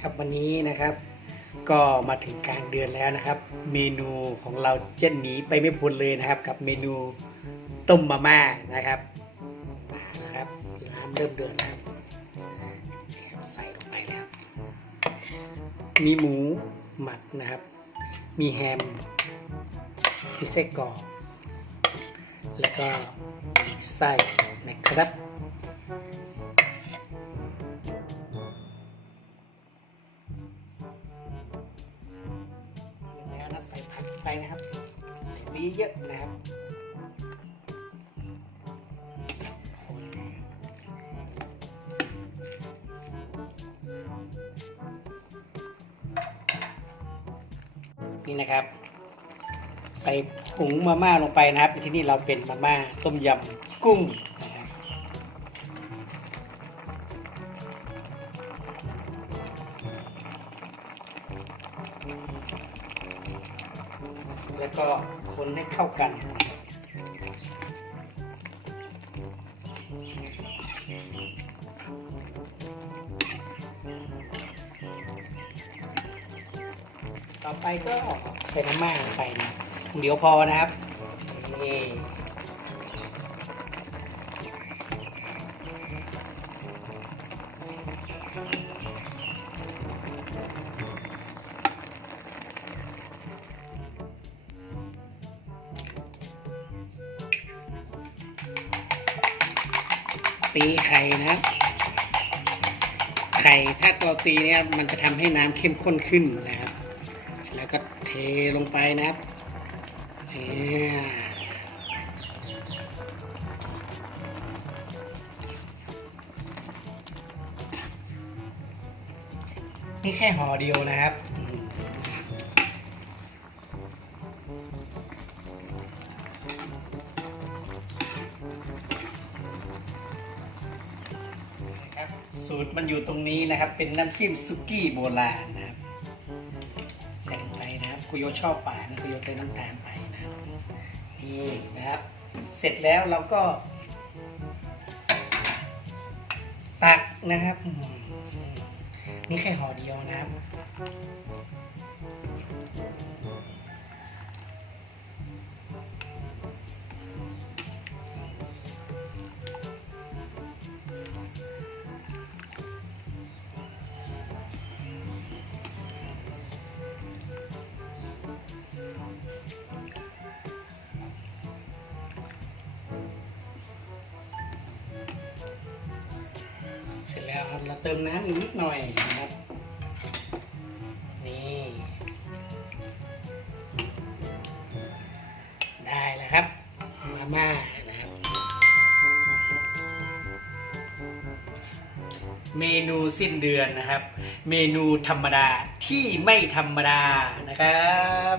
ครับวันนี้นะครับ ก็มาถึงกลางเดือนแล้วนะครับ เมนูของเราเจะหนีไปไม่พ้นเลยนะครับ กับเมนูต้มมาม่านะครับมานะครับน้ำเริ่มเดือดแล้วครับใส่ลงไปแล้วมีหมูหมักนะครับ มีแฮมมีไส้กรอกแล้วก็มีไส้นะครับ นะครับใส่ไปเยอะนะครับนนี่นะครับ ใส่ผงมาม่าลงไปนะครับ ที่นี่เราเป็นมาม่าต้มยำกุ้งนะครับ แล้วก็คนให้เข้ากันต่อไปก็ใส่น้ำมันลงไปนะเดี๋ยวพอนะครับนี่ ตีไข่นะครับ ไข่ถ้าตัวตีเนี่ยมันจะทำให้น้ำเข้มข้นขึ้นนะครับเสร็จแล้วก็เทลงไปนะครับเนี่แค่ห่อเดียวนะครับ สูตรมันอยู่ตรงนี้นะครับ เป็นน้ำจิ้มซุกี้โบราณนะครับใส่ลงไปนะครับคุโยชอบป่านะคุโยเติมน้ำตาลไปนะครับนี่นะครับ เสร็จแล้วเราก็ ตักนะครับนี่แค่ห่อเดียวนะครับ เสร็จแล้วครับเราเติมน้ำอีกนิดหน่อยนะครับ นี่ได้แล้วครับ มาม่านะครับ เมนูสิ้นเดือนนะครับ เมนูธรรมดาที่ไม่ธรรมดานะครับ